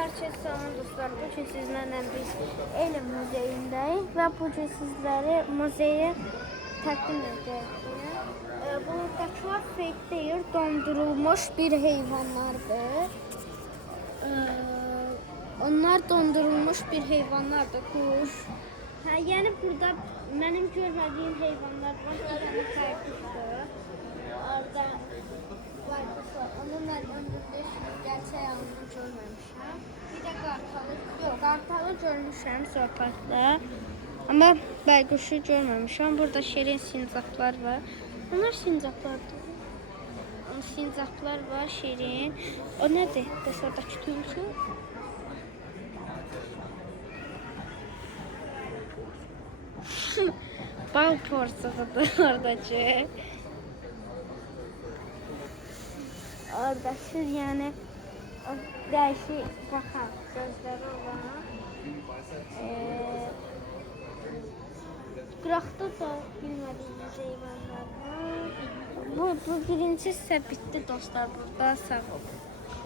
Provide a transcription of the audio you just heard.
Hər şey salam dostlar. Bu gün sizlərlə biz Elm muzeyindəyik və bu gün sizləri muzeyi təqdim edəcəyik. Buradakılar fake deyil, dondurulmuş bir heyvanlardır. Onlar dondurulmuş bir heyvanlardır, kuş. Yəni burada mənim görmədiyim heyvanlar var. Bir dənə kartuşdur. Orada onun ömründə gerçək anını görməmişəm. Bir də qartalı, yox, qartalı görmüşəm söhbətlə. Amma bayquşu görməmişəm. Burada şirin sincaplar var. Onlar sincaplardır. Sincaplar var, şirin. O nədir? Bəs oradakı tülkü? Bal porsuğudur oradakı. Oradakı yəni dəyişik baxan gözləri olan. Qıraqda da bilmədiyimiz heyvanlar var. Bu birinci isə bitdi dostlar burada. Sağ olun.